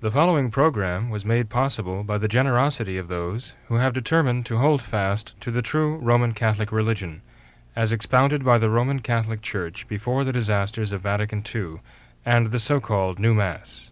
The following program was made possible by the generosity of those who have determined to hold fast to the true Roman Catholic religion, as expounded by the Roman Catholic Church before the disasters of Vatican II and the so-called New Mass.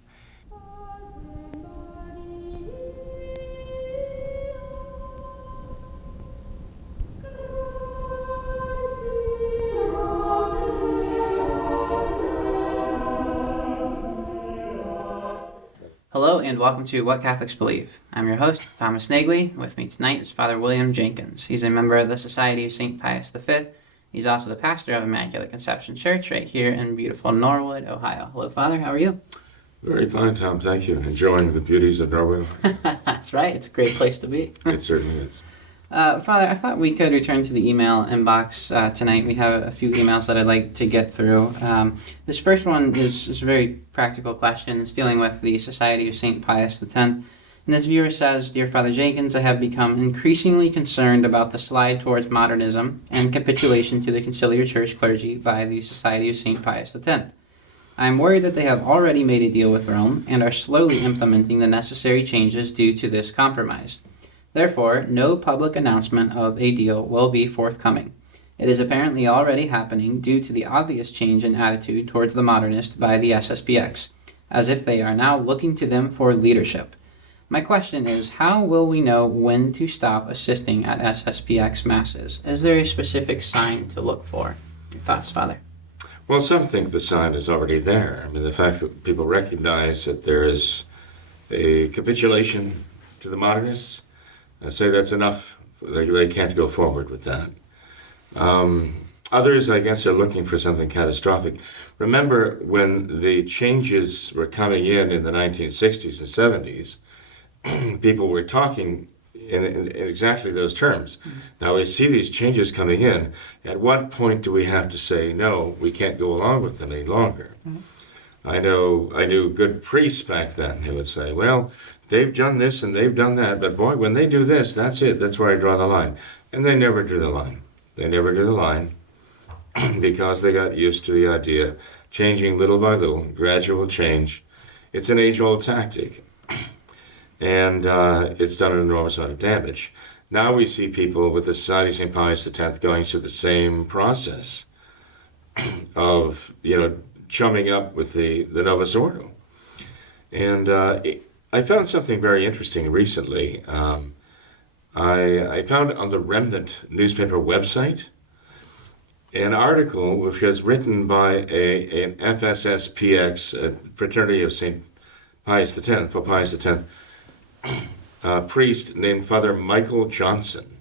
Hello and welcome to What Catholics Believe. I'm your host, Thomas Nagley. With me tonight is Father William Jenkins. He's a member of the Society of St. Pius V. He's also the pastor of Immaculate Conception Church right here in beautiful Norwood, Ohio. Hello, Father. How are you? Very fine, Tom. Thank you. Enjoying the beauties of Norwood. That's right. It's a great place to be. It certainly is. Father, I thought we could return to the email inbox tonight. We have a few emails that I'd like to get through. This first one is a very practical question. It's dealing with the Society of St. Pius X. And this viewer says, Dear Father Jenkins, I have become increasingly concerned about the slide towards modernism and capitulation to the conciliar church clergy by the Society of St. Pius X. I am worried that they have already made a deal with Rome and are slowly implementing the necessary changes due to this compromise. Therefore, no public announcement of a deal will be forthcoming. It is apparently already happening due to the obvious change in attitude towards the modernist by the SSPX, as if they are now looking to them for leadership. My question is, how will we know when to stop assisting at SSPX masses? Is there a specific sign to look for? Your thoughts, Father? Well, some think the sign is already there. I mean, the fact that people recognize that there is a capitulation to the modernists, I say that's enough. They can't go forward with that. Others, I guess, are looking for something catastrophic. Remember when the changes were coming in the 1960s and 70s, people were talking in exactly those terms. Mm-hmm. Now we see these changes coming in. At what point do we have to say, no, we can't go along with them any longer? Mm-hmm. I knew good priests back then who would say, well, they've done this and they've done that, but boy, when they do this, that's it. That's where I draw the line. And they never drew the line. They never drew the line because they got used to the idea, changing little by little, gradual change. It's an age-old tactic, and it's done an enormous amount of damage. Now we see people with the Society of St. Pius X going through the same process of, chumming up with the Novus Ordo. And I found something very interesting recently. I found on the Remnant newspaper website an article which was written by an FSSPX, a Fraternity of St. Pius X, Pope Pius X, a priest named Father Michael Johnson.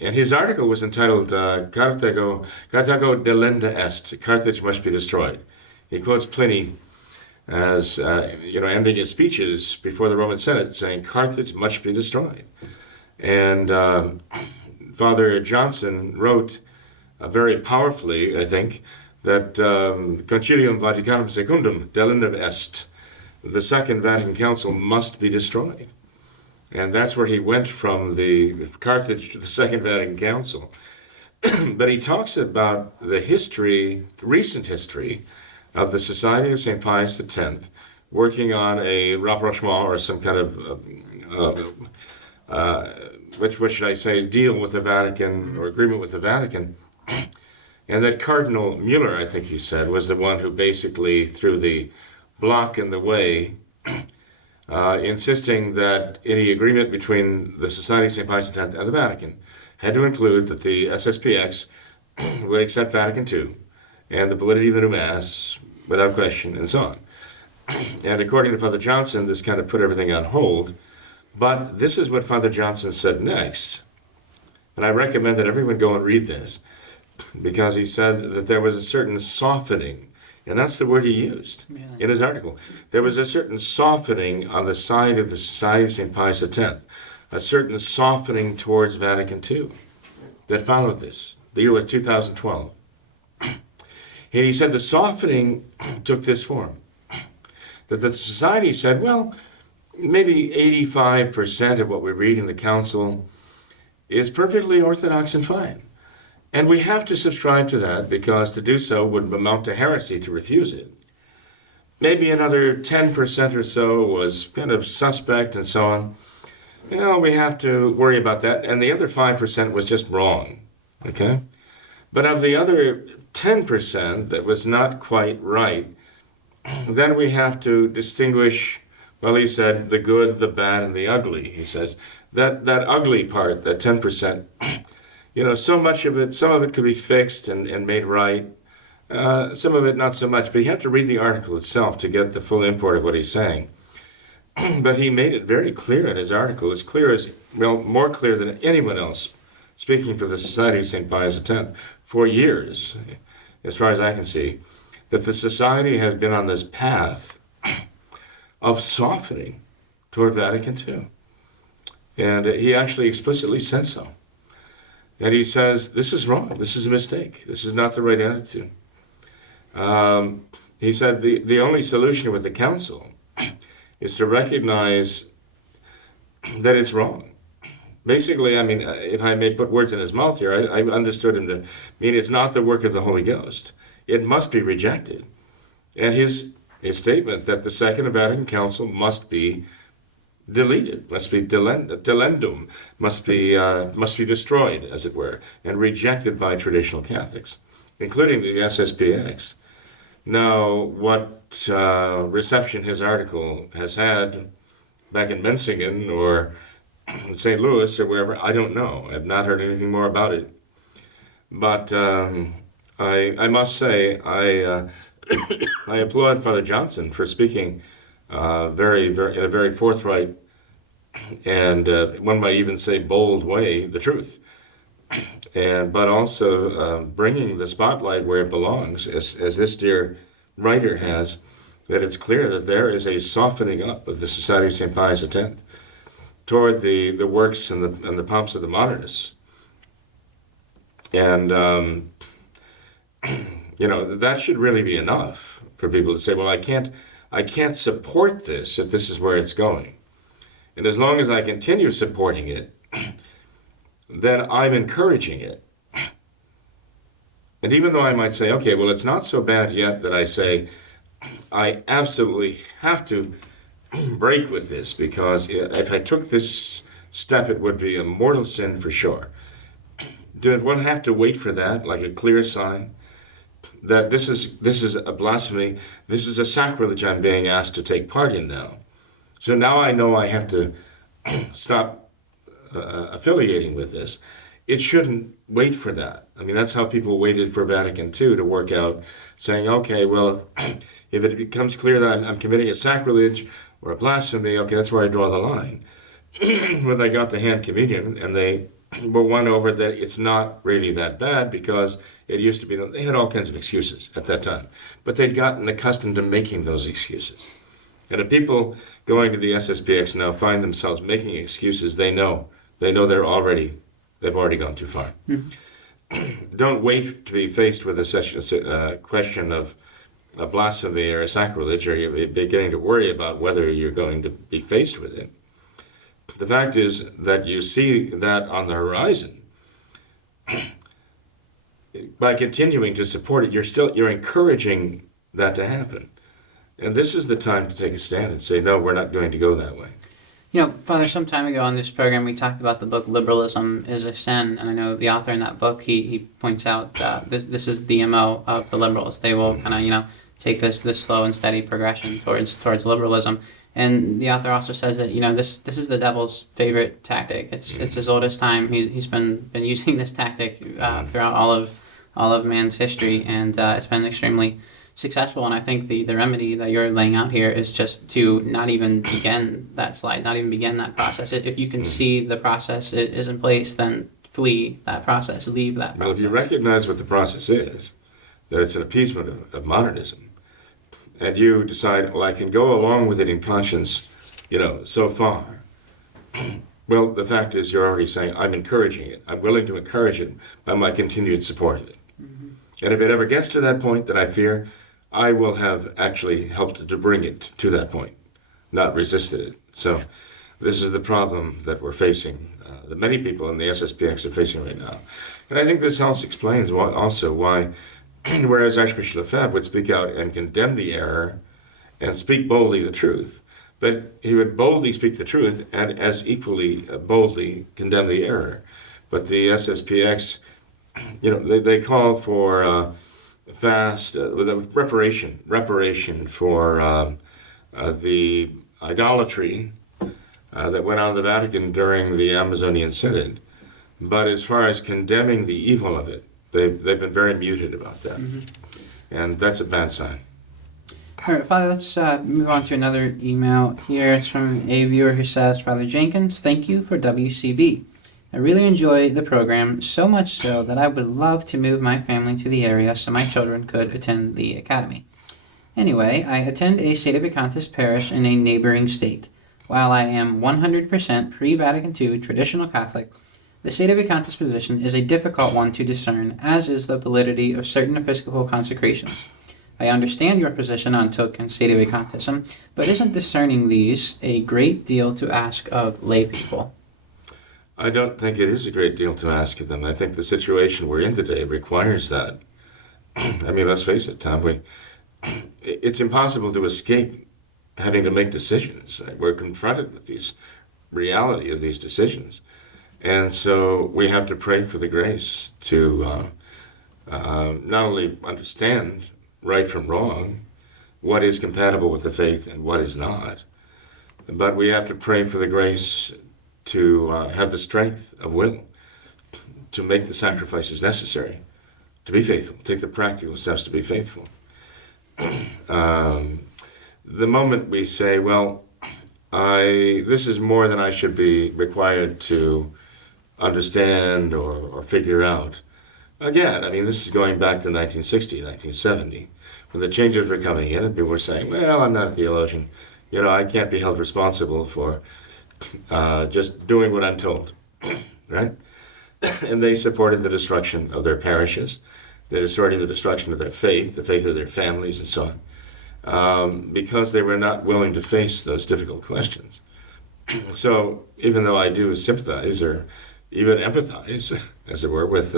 And his article was entitled Carthago delenda est, Carthage must be destroyed. He quotes Pliny as, ending his speeches before the Roman Senate, saying, Carthage must be destroyed. And Father Johnson wrote very powerfully, I think, that Concilium Vaticanum Secundum delenda est, the Second Vatican Council must be destroyed. And that's where he went from the Carthage to the Second Vatican Council. But he talks about the recent history, of the Society of St. Pius X, working on a rapprochement or some kind of, what should I say, deal with the Vatican or agreement with the Vatican. And that Cardinal Mueller, I think he said, was the one who basically threw the block in the way, insisting that any agreement between the Society of St. Pius X and the Vatican had to include that the SSPX would accept Vatican II and the validity of the New Mass, without question, and so on. And according to Father Johnson, this kind of put everything on hold. But this is what Father Johnson said next. And I recommend that everyone go and read this, because he said that there was a certain softening, and that's the word he used in his article. There was a certain softening on the side of the Society of St. Pius X, a certain softening towards Vatican II that followed this. The year was 2012. And he said the softening took this form, that the society said, well, maybe 85% of what we read in the council is perfectly orthodox and fine. And we have to subscribe to that because to do so would amount to heresy to refuse it. maybe another 10% or so was kind of suspect and so on. We have to worry about that. And the other 5% was just wrong, okay? But of the other 10% that was not quite right, then we have to distinguish, well, he said, the good, the bad, and the ugly. He says that ugly part, that 10%, so much of it, some of it could be fixed and made right. Some of it not so much, but you have to read the article itself to get the full import of what he's saying. But he made it very clear in his article, as clear as, well, more clear than anyone else, speaking for the Society of St. Pius X, for years, as far as I can see, that the Society has been on this path of softening toward Vatican II. And he actually explicitly said so. And he says, this is wrong, this is a mistake, this is not the right attitude. He said the only solution with the Council is to recognize that it's wrong. Basically, I mean, if I may put words in his mouth here, I understood him to mean it's not the work of the Holy Ghost. It must be rejected. And his statement that the Second Vatican Council must be deleted, must be delendum, must be destroyed, as it were, and rejected by traditional Catholics, including the SSPX. Now, what reception his article has had back in Menzingen or St. Louis or wherever, I don't know. I've not heard anything more about it. But I must say, I applaud Father Johnson for speaking in a very forthright and one might even say bold way, the truth. But also bringing the spotlight where it belongs, as this dear writer has, that it's clear that there is a softening up of the Society of St. Pius X toward the works and the pomps of the modernists. And, that should really be enough for people to say, well, I can't support this if this is where it's going. And as long as I continue supporting it, then I'm encouraging it. And even though I might say, okay, well, it's not so bad yet that I say, I absolutely have to break with this, because if I took this step, it would be a mortal sin for sure. Do one have to wait for that, like a clear sign that this is a blasphemy, this is a sacrilege I'm being asked to take part in now. So now I know I have to stop affiliating with this. It shouldn't wait for that. I mean, that's how people waited for Vatican II to work out, saying, okay, well, if it becomes clear that I'm committing a sacrilege or a blasphemy, okay, that's where I draw the line. When they got to hand communion, and they were won over that it's not really that bad, because it used to be, they had all kinds of excuses at that time. But they'd gotten accustomed to making those excuses. And if people going to the SSPX now find themselves making excuses, they know they've already gone too far. Mm-hmm. Don't wait to be faced with a question of a blasphemy or a sacrilege, or you're beginning to worry about whether you're going to be faced with it. The fact is that you see that on the horizon. By continuing to support it, you're encouraging that to happen. And this is the time to take a stand and say, no, we're not going to go that way. Father, some time ago on this program, we talked about the book Liberalism is a Sin, and I know the author in that book, he points out this is the MO of the liberals. They will kind of, take this slow and steady progression towards liberalism. And the author also says that, this is the devil's favorite tactic. It's as old as time. He's been using this tactic throughout all of man's history, and it's been extremely successful. And I think the remedy that you're laying out here is just to not even begin that slide, not even begin that process. If you can see the process is in place, then flee that process, leave that process. Well, if you recognize what the process is, that it's an appeasement of modernism, and you decide, well, I can go along with it in conscience, so far. Well, the fact is you're already saying, I'm encouraging it. I'm willing to encourage it by my continued support of it. Mm-hmm. And if it ever gets to that point, that I fear, I will have actually helped to bring it to that point, not resisted it. So this is the problem that we're facing, that many people in the SSPX are facing right now. And I think this also explains why, whereas Archbishop Lefebvre would speak out and condemn the error and speak boldly the truth. But he would boldly speak the truth and as equally boldly condemn the error. But the SSPX, they call for fast reparation for the idolatry that went on in the Vatican during the Amazonian Synod. But as far as condemning the evil of it, they've been very muted about that. Mm-hmm. And that's a bad sign. All right, Father, let's move on to another email here. It's from a viewer who says, Father Jenkins, thank you for WCB. I really enjoy the program, so much so that I would love to move my family to the area so my children could attend the academy. Anyway, I attend a sedevacantist parish in a neighboring state. While I am 100% pre-Vatican II traditional Catholic, the sedevacantist position is a difficult one to discern, as is the validity of certain episcopal consecrations. I understand your position on Thuc and sedevacantism, but isn't discerning these a great deal to ask of lay people? I don't think it is a great deal to ask of them. I think the situation we're in today requires that. I mean, let's face it, Tom, it's impossible to escape having to make decisions. We're confronted with this reality of these decisions. And so we have to pray for the grace to not only understand right from wrong, what is compatible with the faith and what is not, but we have to pray for the grace to have the strength of will to make the sacrifices necessary to be faithful, take the practical steps to be faithful. The moment we say, well, this is more than I should be required to understand or figure out. Again, I mean, this is going back to 1960, 1970, when the changes were coming in and people were saying, well, I'm not a theologian. I can't be held responsible for just doing what I'm told, right? And they supported the destruction of their parishes. They supported the destruction of their faith, the faith of their families, and so on, because they were not willing to face those difficult questions. So even though I do sympathize or even empathize, as it were, with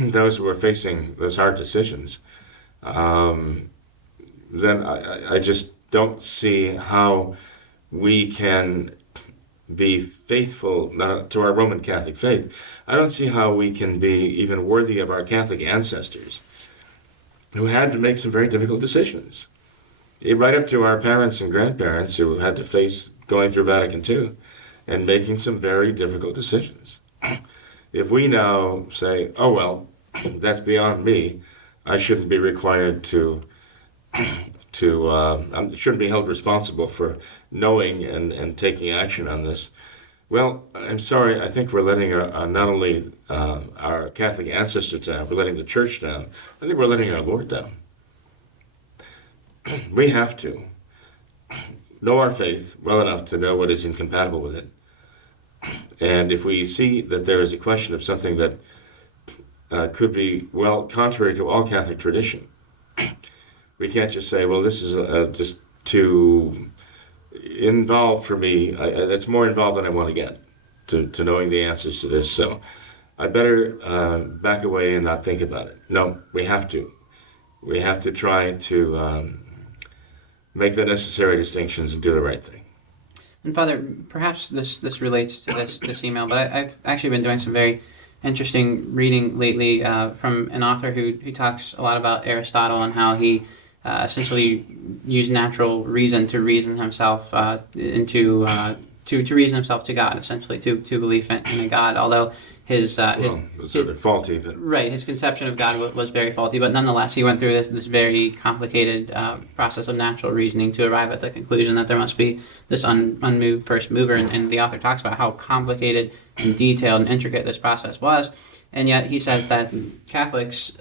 those who are facing those hard decisions, then I just don't see how we can be faithful to our Roman Catholic faith. I don't see how we can be even worthy of our Catholic ancestors who had to make some very difficult decisions. Right up to our parents and grandparents who had to face going through Vatican II and making some very difficult decisions. If we now say, oh, well, that's beyond me, I shouldn't be required to shouldn't be held responsible for knowing and taking action on this. Well, I'm sorry, I think we're letting not only our Catholic ancestors down, we're letting the Church down. I think we're letting our Lord down. We have to know our faith well enough to know what is incompatible with it. And if we see that there is a question of something that could be, well, contrary to all Catholic tradition, we can't just say, well, this is just too involved for me. That's more involved than I want to get to knowing the answers to this. So I better back away and not think about it. No, we have to. We have to try to make the necessary distinctions and do the right thing. And Father, perhaps this relates to this email, but I've actually been doing some very interesting reading lately from an author who talks a lot about Aristotle and how he essentially used natural reason to reason himself to reason himself to God, essentially to belief in a God. Although his faulty, but right, his conception of God was very faulty, but nonetheless he went through this very complicated process of natural reasoning to arrive at the conclusion that there must be this unmoved first mover, and the author talks about how complicated and detailed and intricate this process was, and yet he says that Catholics,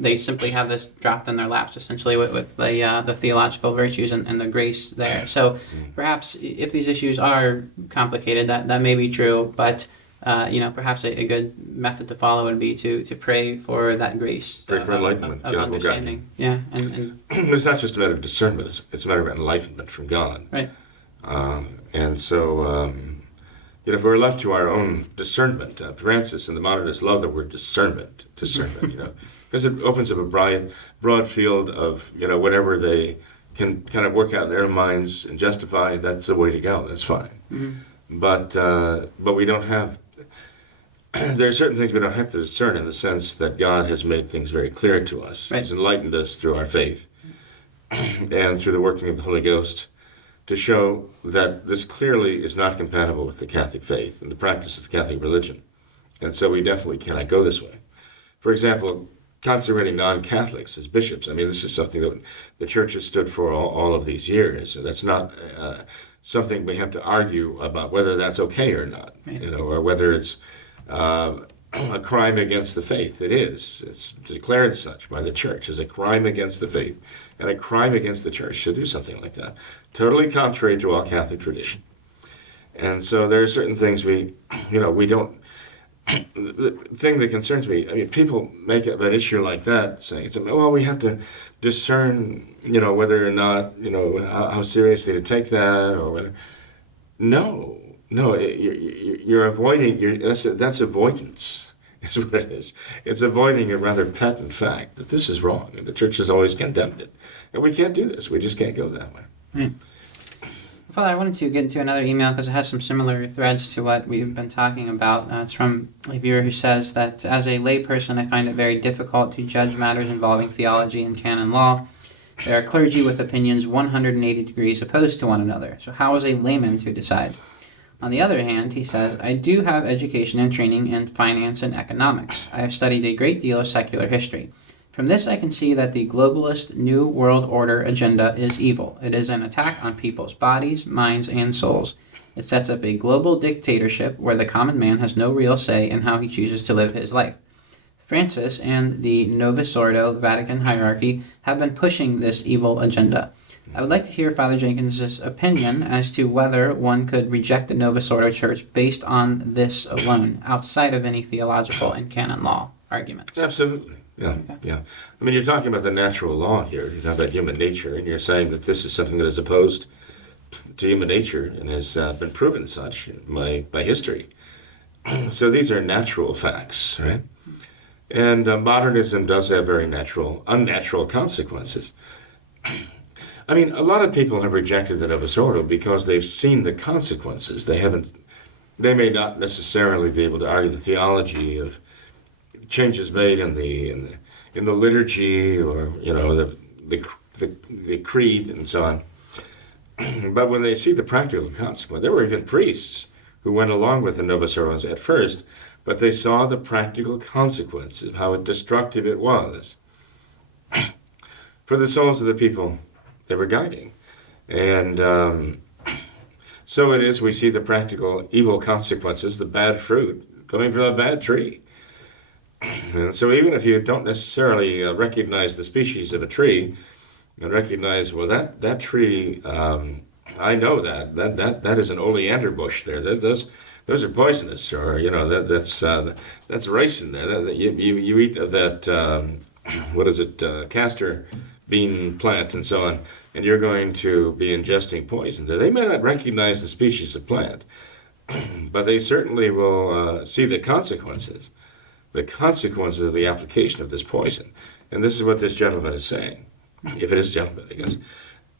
they simply have this dropped in their laps, essentially, with the theological virtues and the grace there. So perhaps if these issues are complicated, that may be true, but perhaps a good method to follow would be to pray for that grace. Pray for enlightenment. Of understanding. Yeah. And it's not just a matter of discernment, it's a matter of enlightenment from God. Right. And so, if we're left to our own discernment, Francis and the modernists love the word discernment. because it opens up a broad field of, whatever they can kind of work out in their own minds and justify. That's the way to go. That's fine. But we don't have. There are certain things we don't have to discern in the sense that God has made things very clear to us. Right. He's enlightened us through our faith and through the working of the Holy Ghost to show that this clearly is not compatible with the Catholic faith and the practice of the Catholic religion. And so we definitely cannot go this way. For example, consecrating non-Catholics as bishops. I mean, this is something that the Church has stood for all of these years. So that's not something we have to argue about whether that's okay or not, or whether it's a crime against the faith. It is. It's declared such by the Church as a crime against the faith and a crime against the Church to do something like that. Totally contrary to all Catholic tradition. And so there are certain things we don't. The thing that concerns me, I mean, people make up an issue like that, saying, well, we have to discern, whether or not, how seriously to take that, or whether. No, you're avoiding. That's avoidance. Is what it is. It's avoiding a rather patent fact that this is wrong, and the Church has always condemned it, and we can't do this. We just can't go that way. Right. Father, I wanted to get into another email because it has some similar threads to what we've been talking about. It's from a viewer who says that as a layperson, I find it very difficult to judge matters involving theology and canon law. There are clergy with opinions 180 degrees opposed to one another. So how is a layman to decide? On the other hand, he says, I do have education and training in finance and economics. I have studied a great deal of secular history. From this, I can see that the globalist New World Order agenda is evil. It is an attack on people's bodies, minds, and souls. It sets up a global dictatorship where the common man has no real say in how he chooses to live his life. Francis and the Novus Ordo Vatican hierarchy have been pushing this evil agenda. I would like to hear Father Jenkins' opinion as to whether one could reject the Novus Ordo Church based on this alone, outside of any theological and canon law arguments. Absolutely. Yeah. I mean, you're talking about the natural law here. You're talking about human nature, and you're saying that this is something that is opposed to human nature and has been proven such by history. So these are natural facts, right? And modernism does have very unnatural consequences. I mean, a lot of people have rejected the Novus Ordo because they've seen the consequences. They may not necessarily be able to argue the theology of changes made in the liturgy or the creed and so on. But when they see the practical consequence, there were even priests who went along with the Novus Ordo at first, but they saw the practical consequences of how destructive it was for the souls of the people they were guiding. And so it is, we see the practical evil consequences, the bad fruit coming from a bad tree. And so even if you don't necessarily recognize the species of a tree, and recognize, well, that tree, I know that is an oleander bush there. Those are poisonous, or that's ricin there. You eat of that castor bean plant and so on, and you're going to be ingesting poison. They may not recognize the species of plant, but they certainly will see the consequences of the application of this poison. And this is what this gentleman is saying, if it is a gentleman, I guess,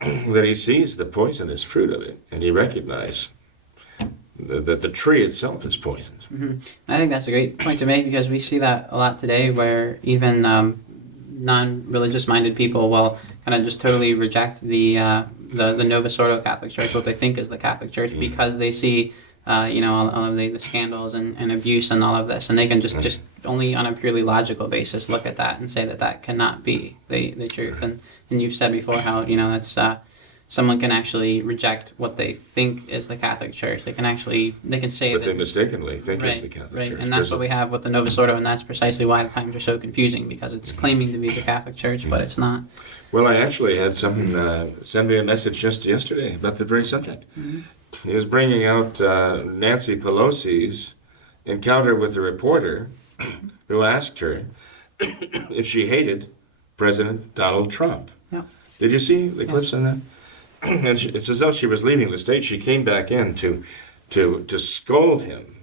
that he sees the poisonous fruit of it, and he recognizes that the tree itself is poisoned. Mm-hmm. I think that's a great point to make, because we see that a lot today, where even non-religious minded people will kind of just totally reject the Novus Ordo Catholic Church, what they think is the Catholic Church, because they see all of the scandals and abuse and all of this, and they can just only on a purely logical basis look at that and say that cannot be the truth. And you've said before how that's someone can actually reject what they think is the Catholic Church. They can say but that they mistakenly think it's the Catholic Church. And that's what we have with the Novus Ordo, and that's precisely why the times are so confusing, because it's claiming to be the Catholic Church, but it's not. Well, I actually had someone send me a message just yesterday about the very subject. Mm-hmm. He was bringing out Nancy Pelosi's encounter with the reporter who asked her if she hated President Donald Trump. Yeah. Did you see the clips on that? And it's as though she was leaving the stage. She came back in to scold him.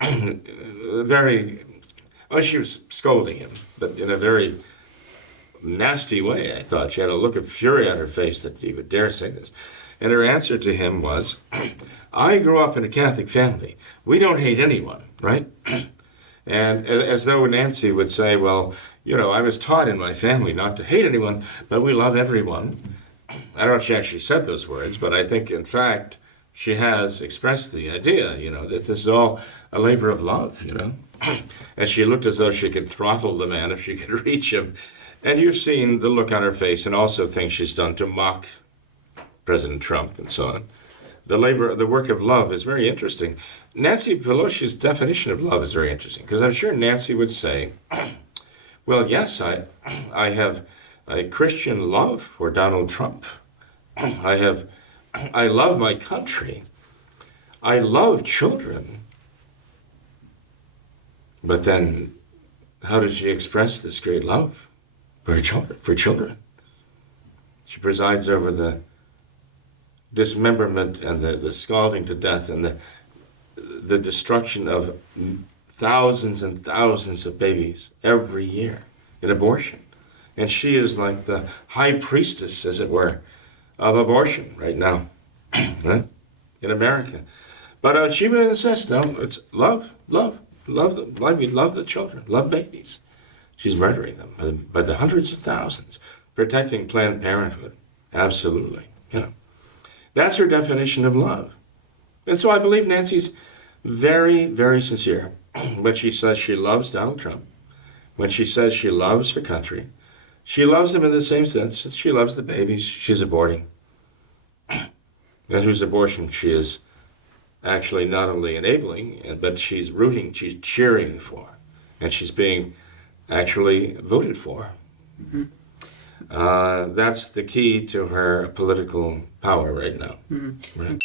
Very Well, she was scolding him, but in a very nasty way, I thought. She had a look of fury on her face that he would dare say this. And her answer to him was, I grew up in a Catholic family. We don't hate anyone, right? And as though Nancy would say, well, you know, I was taught in my family not to hate anyone, but we love everyone. I don't know if she actually said those words, but I think, in fact, she has expressed the idea, you know, that this is all a labor of love, you know. And she looked as though she could throttle the man if she could reach him. And you've seen the look on her face and also things she's done to mock President Trump and so on. The work of love is very interesting. Nancy Pelosi's definition of love is very interesting, because I'm sure Nancy would say, well, yes, I have a Christian love for Donald Trump. I love my country. I love children. But then, how does she express this great love for children? She presides over the dismemberment and the scalding to death and the destruction of thousands and thousands of babies every year in abortion. And she is like the high priestess, as it were, of abortion right now right? In America. But she would insist, no, it's love the children, love babies. She's murdering them by the hundreds of thousands, protecting Planned Parenthood. Absolutely, you know. That's her definition of love. And so I believe Nancy's very, very sincere when she says she loves Donald Trump, when she says she loves her country. She loves them in the same sense that she loves the babies she's aborting, and whose abortion she is actually not only enabling, but she's rooting, she's cheering for, and she's being actually voted for. Mm-hmm. That's the key to her political power right now. Mm-hmm. Right?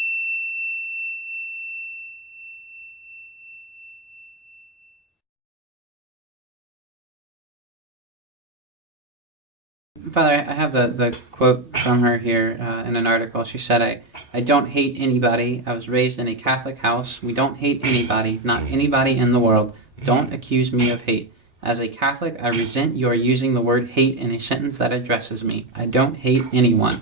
Father, I have the quote from her here in an article. She said, I don't hate anybody. I was raised in a Catholic house. We don't hate anybody, not anybody in the world. Don't accuse me of hate. As a Catholic, I resent you are using the word hate in a sentence that addresses me. I don't hate anyone.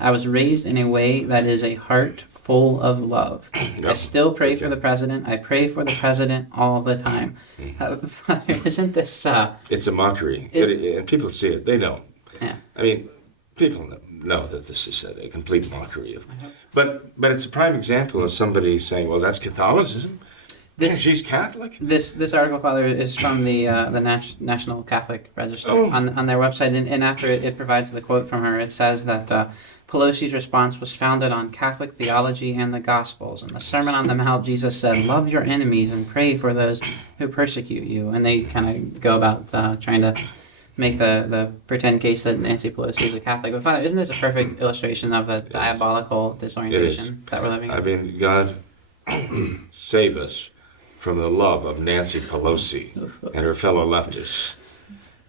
I was raised in a way that is a heart full of love. I still pray for the president. I pray for the president all the time. Father, isn't this... it's a mockery. And people see it. They know. Yeah. I mean, people know that this is a complete mockery of... But it's a prime example of somebody saying, well, that's Catholicism. She's Catholic. This article, Father, is from the National Catholic Register on their website, and after it provides the quote from her, it says that Pelosi's response was founded on Catholic theology and the Gospels. In the Sermon on the Mount, Jesus said, "Love your enemies and pray for those who persecute you." And they kind of go about trying to make the pretend case that Nancy Pelosi is a Catholic. But Father, isn't this a perfect illustration of the diabolical disorientation that we're living in? I mean, God save us from the love of Nancy Pelosi and her fellow leftists.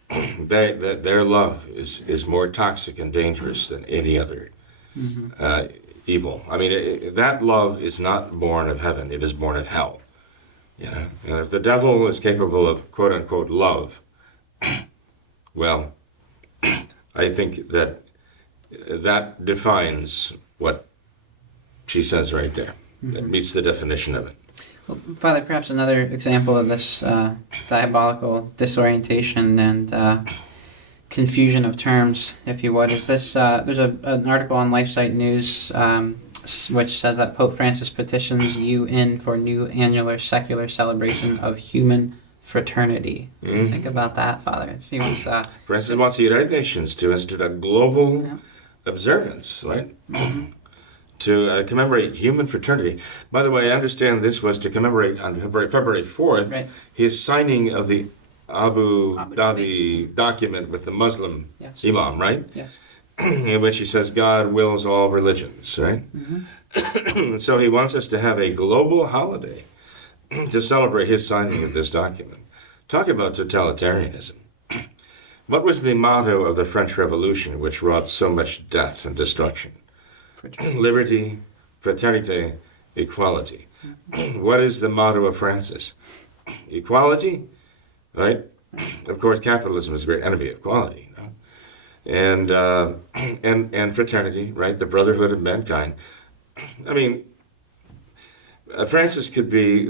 Their love is more toxic and dangerous than any other evil. I mean, that love is not born of heaven, it is born of hell. You know? And if the devil is capable of quote-unquote love, well, I think that defines what she says right there. That meets the definition of it. Well, Father, perhaps another example of this diabolical disorientation and confusion of terms, if you would, is this. There's an article on LifeSite News which says that Pope Francis petitions UN for new annular secular celebration of human fraternity. Think about that, Father. If he wants, Francis wants the United Nations to institute a global observance, right? To commemorate human fraternity. By the way, I understand this was to commemorate on February 4th his signing of the Abu Dhabi document with the Muslim imam, right? Yes. In which he says God wills all religions, right? So he wants us to have a global holiday to celebrate his signing of this document. Talk about totalitarianism. What was the motto of the French Revolution, which wrought so much death and destruction? Liberty, fraternity, equality. What is the motto of Francis? Equality, right? Of course, capitalism is a great enemy of quality, you know? And fraternity, right? The brotherhood of mankind. I mean, Francis could be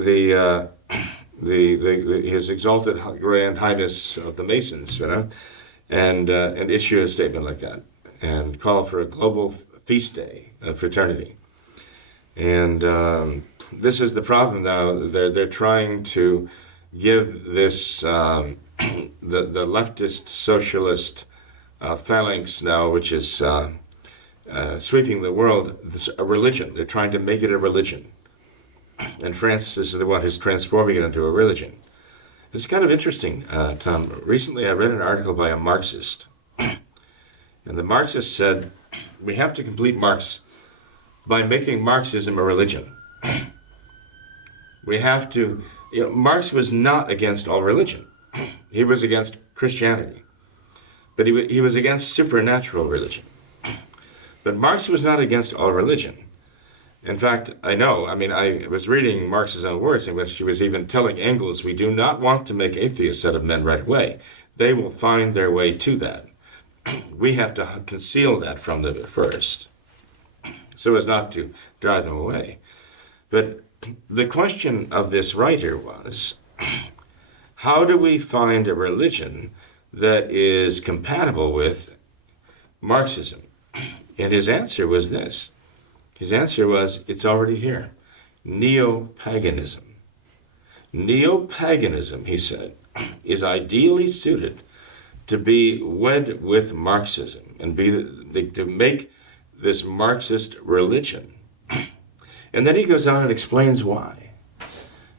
his exalted grand highness of the Masons, you know, and issue a statement like that and call for a global feast day of fraternity. And this is the problem now. They're trying to give this the leftist socialist phalanx now, which is sweeping the world, a religion. They're trying to make it a religion. And Francis is the one who's transforming it into a religion. It's kind of interesting, Tom. Recently I read an article by a Marxist. And the Marxist said, we have to complete Marx by making Marxism a religion. We have to, you know, Marx was not against all religion. He was against Christianity. But he was against supernatural religion. But Marx was not against all religion. In fact, I was reading Marx's own words in which he was even telling Engels, we do not want to make atheists out of men right away. They will find their way to that. We have to conceal that from them at first, so as not to drive them away. But the question of this writer was, how do we find a religion that is compatible with Marxism? And his answer was this. His answer was, it's already here. Neo-paganism. Neo-paganism, he said, is ideally suited to be wed with Marxism and to make this Marxist religion. And then he goes on and explains why.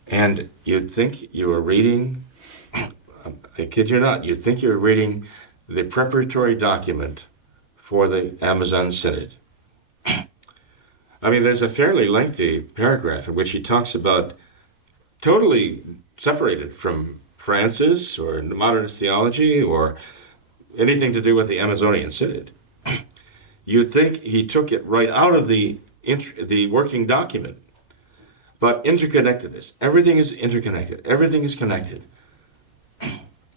And you'd think you were reading, I kid you not, you'd think you were reading the preparatory document for the Amazon Synod. I mean, there's a fairly lengthy paragraph in which he talks about totally separated from Francis or modernist theology or anything to do with the Amazonian Synod. You'd think he took it right out of the working document. But interconnectedness, everything is interconnected, everything is connected.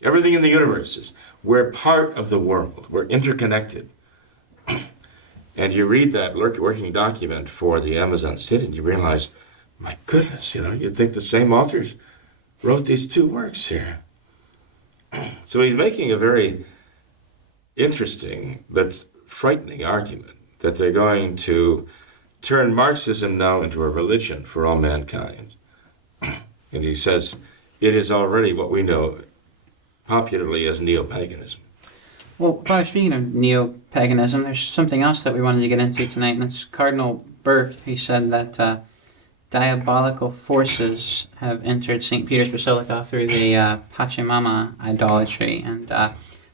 Everything in the universe is, we're part of the world, we're interconnected. And you read that working document for the Amazon Synod, and you realize, my goodness, you know, you'd think the same authors wrote these two works here. So he's making a very interesting but frightening argument that they're going to turn Marxism now into a religion for all mankind. And he says it is already what we know popularly as neopaganism. Well, Father, speaking of neo-paganism, there's something else that we wanted to get into tonight, and that's Cardinal Burke. He said that diabolical forces have entered St. Peter's Basilica through the Pachamama idolatry. And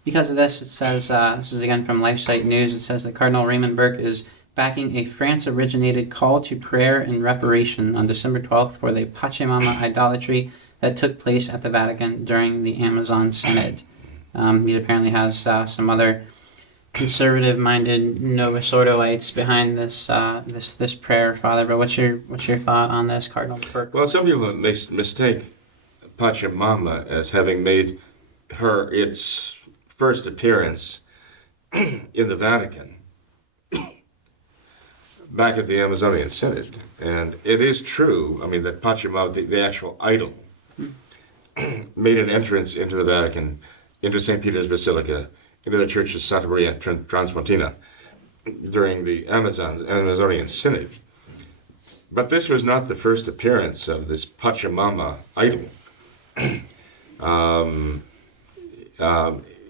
because of this, it says, this is again from LifeSite News, it says that Cardinal Raymond Burke is backing a France-originated call to prayer and reparation on December 12th for the Pachamama idolatry that took place at the Vatican during the Amazon Synod. He apparently has some other conservative-minded Novus Ordoites behind this this prayer, Father. But what's your thought on this, Cardinal Burke? Well, some people mistake Pachamama as having made her its first appearance in the Vatican back at the Amazonian Synod. And it is true, I mean, that Pachamama, the actual idol, made an entrance into the Vatican, into St. Peter's Basilica, into the Church of Santa Maria Transpontina during the Amazonian Synod. But this was not the first appearance of this Pachamama idol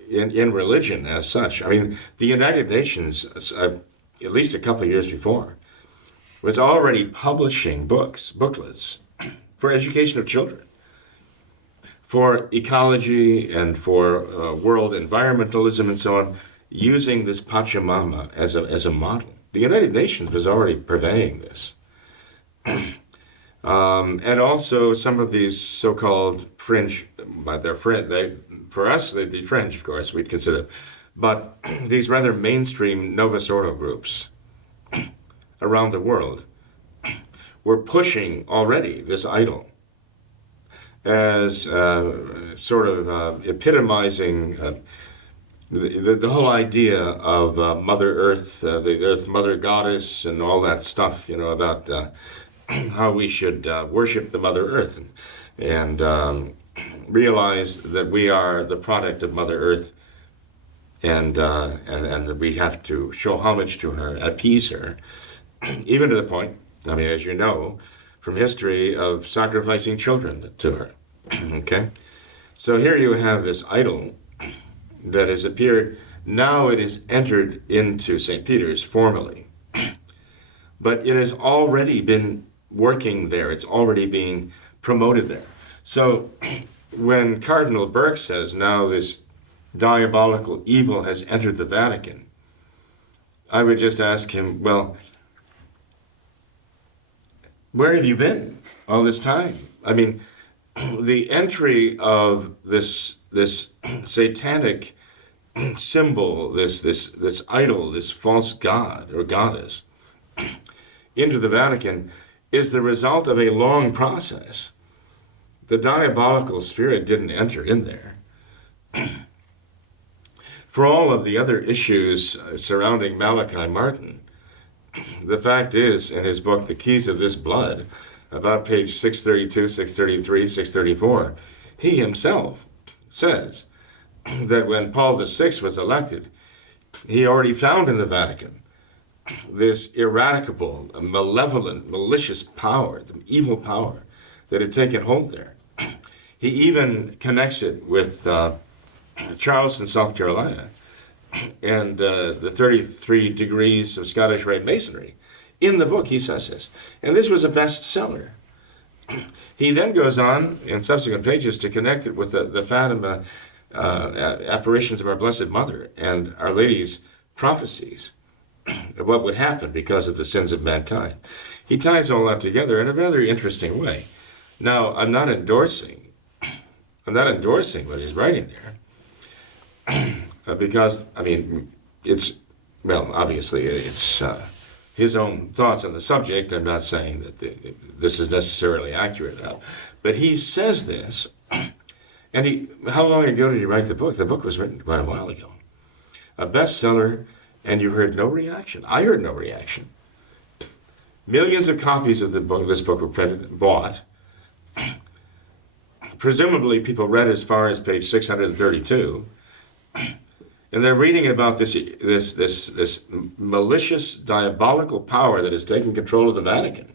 in religion as such. I mean, the United Nations, at least a couple of years before, was already publishing booklets for education of children, for ecology and for world environmentalism and so on, using this Pachamama as a model. The United Nations was already purveying this. And also some of these so-called fringe, but they're fringe, for us they'd be fringe, of course, we'd consider, but these rather mainstream Novus Ordo groups around the world were pushing already this idol as sort of epitomizing the whole idea of Mother Earth, the Earth Mother Goddess, and all that stuff, about how we should worship the Mother Earth and realize that we are the product of Mother Earth, and that we have to show homage to her, appease her, even to the point, as you know, from history, of sacrificing children to her. Okay? So here you have this idol that has appeared. Now it is entered into St. Peter's formally. But it has already been working there. It's already being promoted there. So when Cardinal Burke says now this diabolical evil has entered the Vatican, I would just ask him, well, where have you been all this time? The entry of this satanic symbol, this idol, this false god or goddess into the Vatican is the result of a long process. The diabolical spirit didn't enter in there. For all of the other issues surrounding Malachi Martin, the fact is, in his book, The Keys of This Blood, about page 632, 633, 634, he himself says that when Paul VI was elected, he already found in the Vatican this ineradicable, malevolent, malicious power, the evil power that had taken hold there. He even connects it with Charleston, South Carolina, and the 33 degrees of Scottish Rite Masonry. In the book, he says this. And this was a bestseller. He then goes on in subsequent pages to connect it with the Fatima apparitions of our Blessed Mother and Our Lady's prophecies of what would happen because of the sins of mankind. He ties all that together in a very interesting way. Now, I'm not endorsing what he's writing there, because, obviously it's his own thoughts on the subject. I'm not saying that this is necessarily accurate now. But he says this, and how long ago did he write the book? The book was written quite a while ago. A bestseller, and you heard no reaction. I heard no reaction. Millions of copies of this book were bought. Presumably people read as far as page 632. And they're reading about this malicious, diabolical power that has taken control of the Vatican.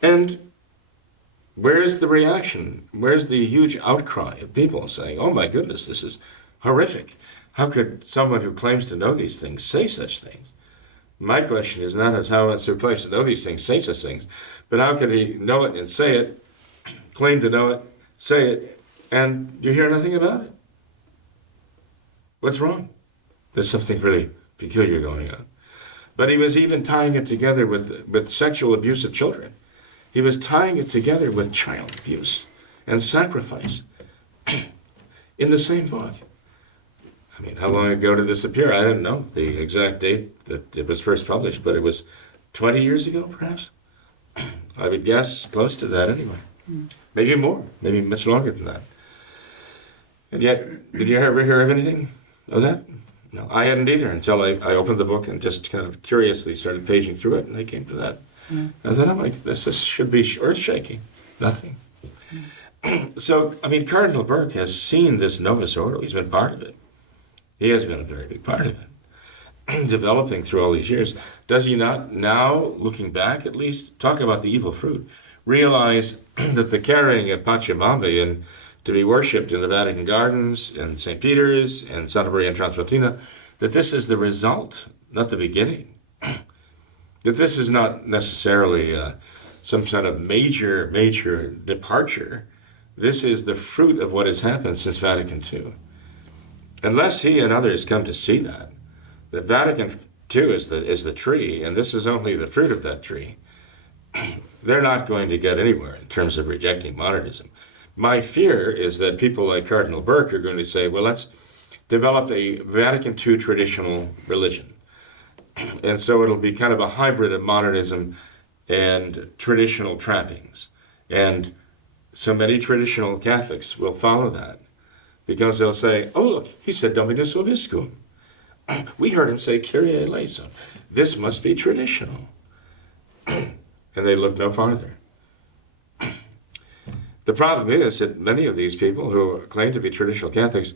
And where's the reaction? Where's the huge outcry of people saying, oh my goodness, this is horrific. How could someone who claims to know these things say such things? My question is not as how one who claims to know these things say such things, but how could he know it and say it, claim to know it, say it, and you hear nothing about it? What's wrong? There's something really peculiar going on. But he was even tying it together with sexual abuse of children. He was tying it together with child abuse and sacrifice in the same book. How long ago did this appear? I don't know the exact date that it was first published, but it was 20 years ago, perhaps? I would guess close to that anyway. Maybe more, maybe much longer than that. And yet, did you ever hear of anything of that? No, I hadn't either until I opened the book and just kind of curiously started paging through it, and I came to that. I thought, oh my goodness, this should be earth-shaking. Nothing. So, Cardinal Burke has seen this Novus Ordo. He's been part of it. He has been a very big part of it, developing through all these years. Does he not now, looking back at least, talk about the evil fruit, realize that the carrying of Pachamama and to be worshipped in the Vatican Gardens and St. Peter's and Santa Maria and Transpaltina, that this is the result, not the beginning? That this is not necessarily some sort of major departure. This is the fruit of what has happened since Vatican II. Unless he and others come to see that Vatican II is the tree, and this is only the fruit of that tree, they're not going to get anywhere in terms of rejecting modernism. My fear is that people like Cardinal Burke are going to say, well, let's develop a Vatican II traditional religion. And so it'll be kind of a hybrid of modernism and traditional trappings. And so many traditional Catholics will follow that because they'll say, oh, look, he said Dominus Vobiscum. We heard him say Kyrie eleison. This must be traditional. And they look no farther. The problem is that many of these people who claim to be traditional Catholics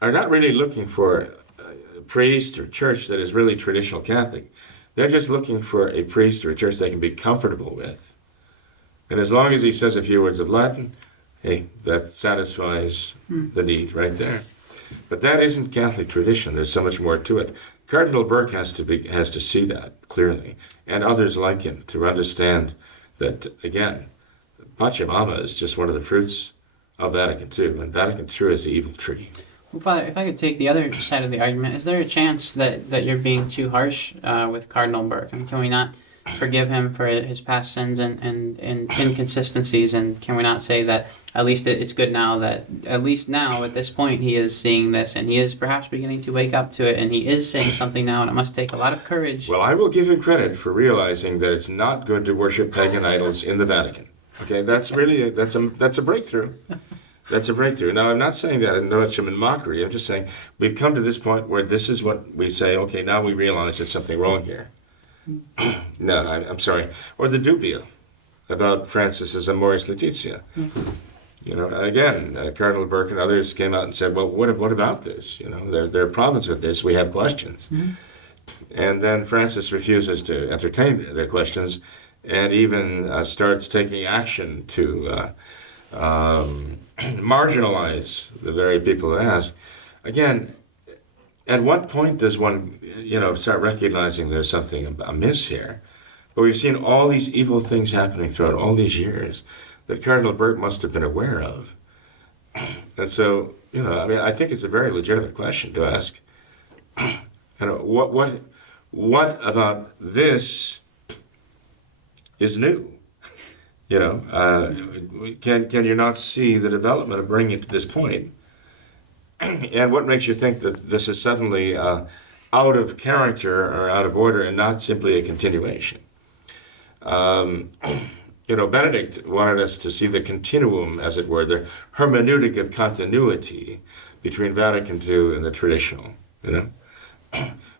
are not really looking for a priest or church that is really traditional Catholic. They're just looking for a priest or a church they can be comfortable with. And as long as he says a few words of Latin, hey, that satisfies the need right there. But that isn't Catholic tradition. There's so much more to it. Cardinal Burke has to see that clearly, and others like him, to understand that, again, Pachamama is just one of the fruits of Vatican II, and Vatican II is the evil tree. Well, Father, if I could take the other side of the argument, is there a chance that you're being too harsh with Cardinal Burke? I mean, can we not forgive him for his past sins and inconsistencies, and can we not say that at least it's good now that, at least now at this point, he is seeing this, and he is perhaps beginning to wake up to it, and he is saying something now, and it must take a lot of courage. Well, I will give him credit for realizing that it's not good to worship pagan idols in the Vatican. Okay, that's really, that's a breakthrough. That's a breakthrough. Now, I'm not saying that in mockery. I'm just saying we've come to this point where this is what we say, okay, now we realize there's something wrong here. No, I'm sorry. Or the dubia about Francis's Amoris Laetitia. You know, again, Cardinal Burke and others came out and said, well, what about this? You know, there are problems with this. We have questions. And then Francis refuses to entertain their questions and even starts taking action to marginalize the very people who ask. Again, at what point does one, start recognizing there's something amiss here? But we've seen all these evil things happening throughout all these years that Cardinal Burke must have been aware of. And so, I think it's a very legitimate question to ask. What about this is new? Can you not see the development of bringing it to this point? And what makes you think that this is suddenly out of character or out of order and not simply a continuation? Benedict wanted us to see the continuum, as it were, the hermeneutic of continuity between Vatican II and the traditional,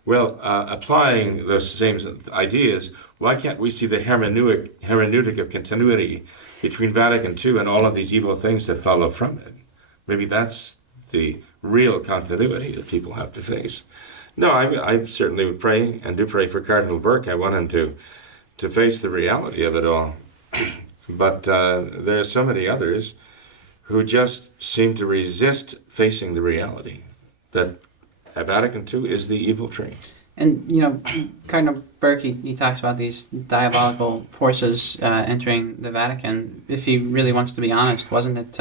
Well, applying those same ideas, why can't we see the hermeneutic of continuity between Vatican II and all of these evil things that follow from it? Maybe that's the real continuity that people have to face. No, I certainly would pray and do pray for Cardinal Burke. I want him to face the reality of it all. But there are so many others who just seem to resist facing the reality that Vatican II is the evil tree. And, Cardinal Burke, he talks about these diabolical forces entering the Vatican. If he really wants to be honest, wasn't it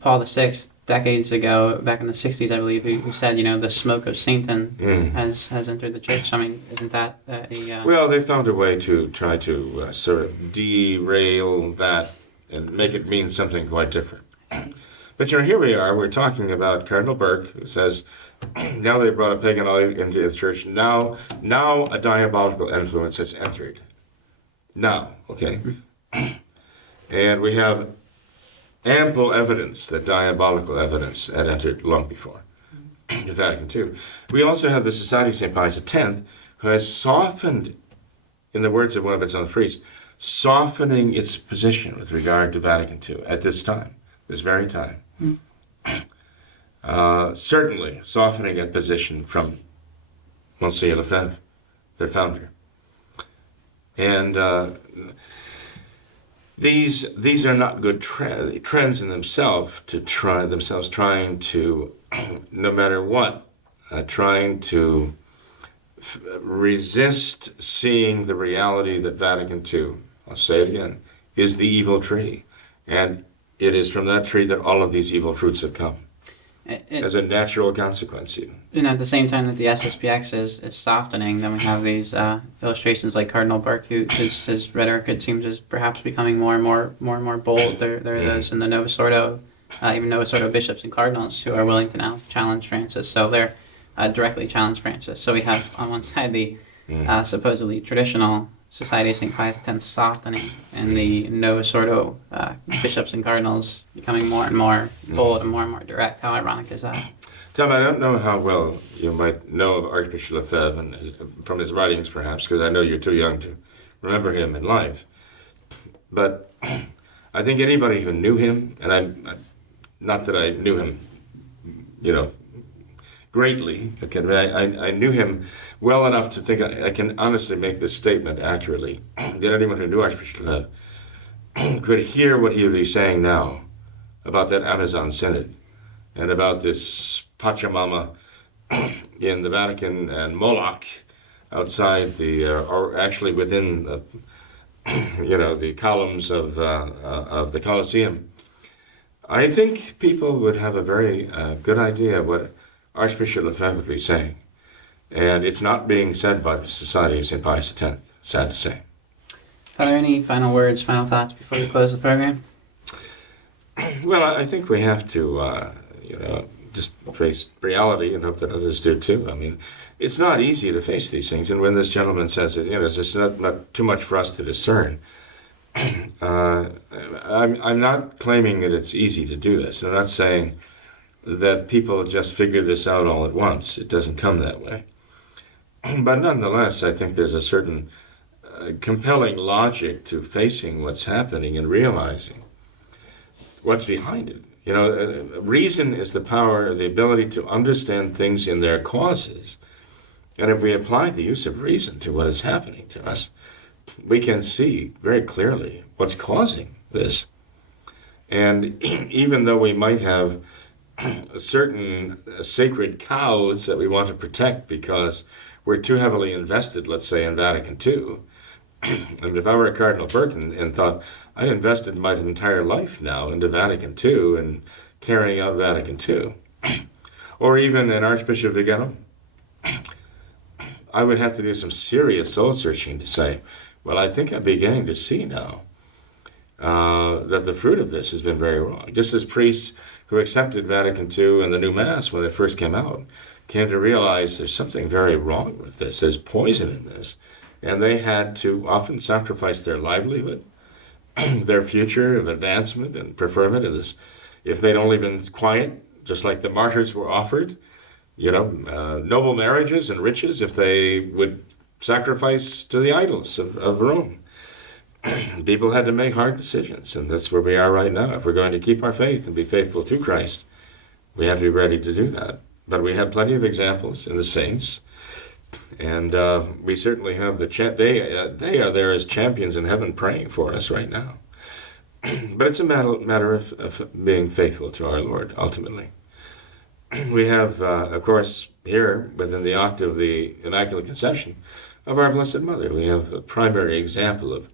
Paul VI, decades ago, back in the 60s, I believe, who said, the smoke of Satan has entered the church? I mean, isn't that a... Well, they found a way to try to sort of derail that and make it mean something quite different. But, here we are, we're talking about Cardinal Burke, who says, now they brought a pagan idol into the church, now a diabolical influence has entered. Now, okay? And we have ample evidence that diabolical evidence had entered long before the Vatican II. We also have the Society of St. Pius X, who has softened, in the words of one of its own priests, softening its position with regard to Vatican II at this time, this very time. Certainly softening that position from Monsieur Lefebvre, their founder. And these are not good trends in themselves trying to, no matter what, trying to resist seeing the reality that Vatican II, I'll say it again, is the evil tree. And it is from that tree that all of these evil fruits have come. As a natural consequence, even. And at the same time that the SSPX is softening, then we have these illustrations like Cardinal Burke, who his rhetoric, it seems, is perhaps becoming more and more bold. There are those in the Novus Ordo, even Novus Ordo bishops and cardinals, who are willing to now challenge Francis. So they're directly challenge Francis. So we have on one side the supposedly traditional Society of St. Pius X softening and the Novus Ordo bishops and cardinals becoming more and more bold and more direct. How ironic is that? Tom, I don't know how well you might know of Archbishop Lefebvre and from his writings, perhaps, because I know you're too young to remember him in life. But I think anybody who knew him, and not that I knew him, greatly, okay, I knew him well enough to think I can honestly make this statement accurately, that anyone who knew Archbishop Lefebvre could hear what he would be saying now about that Amazon Synod and about this Pachamama in the Vatican and Moloch outside or actually within the columns of the Colosseum. I think people would have a very good idea of what Archbishop Lefebvre would be saying. And it's not being said by the Society of St. Pius X, sad to say. Are there any final words, final thoughts before we close the program? Well, I think we have to, just face reality and hope that others do too. I mean, it's not easy to face these things. And when this gentleman says that, it's not too much for us to discern, I'm not claiming that it's easy to do this. I'm not saying that people just figure this out all at once. It doesn't come that way. But nonetheless, I think there's a certain compelling logic to facing what's happening and realizing what's behind it. Reason is the power, the ability to understand things in their causes. And if we apply the use of reason to what is happening to us, we can see very clearly what's causing this. And even though we might have certain sacred cows that we want to protect because we're too heavily invested, let's say, in Vatican II, and if I were a Cardinal Burke and thought, I'd invested my entire life now into Vatican II and carrying out Vatican II, or even an Archbishop Vigano, I would have to do some serious soul searching to say, well, I think I'm beginning to see now that the fruit of this has been very wrong. Just as priests who accepted Vatican II and the new Mass when it first came out came to realize there's something very wrong with this. There's poison in this. And they had to often sacrifice their livelihood, their future of advancement and preferment of this. If they'd only been quiet, just like the martyrs were offered, noble marriages and riches, if they would sacrifice to the idols of Rome. People had to make hard decisions, and that's where we are right now. If we're going to keep our faith and be faithful to Christ, we have to be ready to do that. But we have plenty of examples in the saints, and we certainly have they are there as champions in heaven praying for us right now. But it's a matter of being faithful to our Lord, ultimately. We have, of course, here within the octave of the Immaculate Conception of our Blessed Mother, we have a primary example of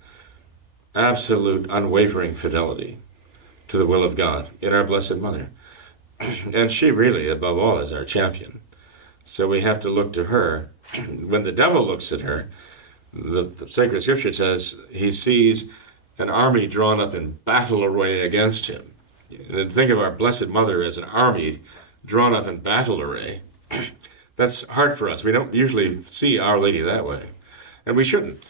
absolute unwavering fidelity to the will of God in our Blessed Mother. And she really, above all, is our champion. So we have to look to her. When the devil looks at her, the sacred scripture says he sees an army drawn up in battle array against him. And think of our Blessed Mother as an army drawn up in battle array. That's hard for us. We don't usually see Our Lady that way. And we shouldn't.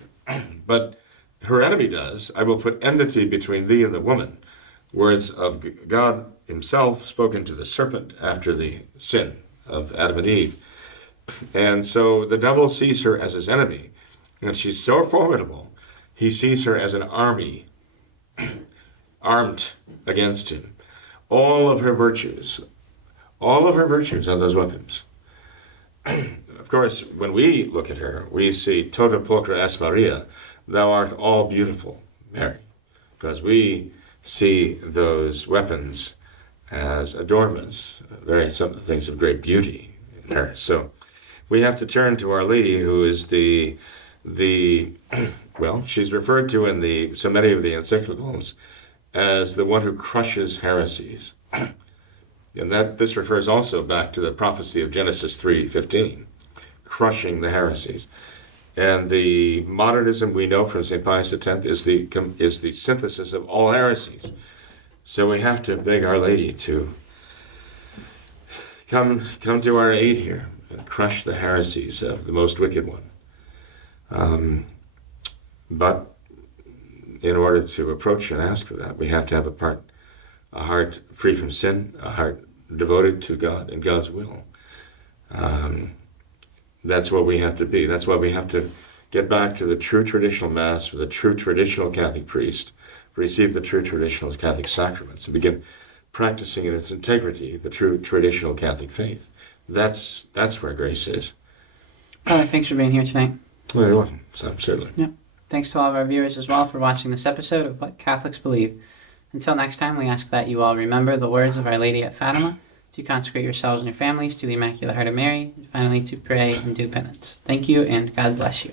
But her enemy does. I will put enmity between thee and the woman. Words of God himself spoken to the serpent after the sin of Adam and Eve. And so the devil sees her as his enemy. And she's so formidable, he sees her as an army armed against him. All of her virtues are those weapons. Of course, when we look at her, we see Tota pulchra est Maria, thou art all beautiful, Mary, because we see those weapons as adornments, some things of great beauty in her. So we have to turn to Our Lady, who is she's referred to in so many of the encyclicals as the one who crushes heresies. And this refers also back to the prophecy of Genesis 3:15, crushing the heresies. And the modernism we know from St. Pius X is the synthesis of all heresies. So we have to beg Our Lady to come to our aid here and crush the heresies of the most wicked one. But in order to approach and ask for that, we have to have a heart free from sin, a heart devoted to God and God's will. That's what we have to be. That's why we have to get back to the true traditional Mass with a true traditional Catholic priest, receive the true traditional Catholic sacraments, and begin practicing in its integrity the true traditional Catholic faith. That's where grace is. Father, thanks for being here tonight. Well, you're welcome, Sam, certainly. Yep. Thanks to all of our viewers as well for watching this episode of What Catholics Believe. Until next time, we ask that you all remember the words of Our Lady at Fatima, to consecrate yourselves and your families to the Immaculate Heart of Mary, and finally to pray and do penance. Thank you, and God bless you.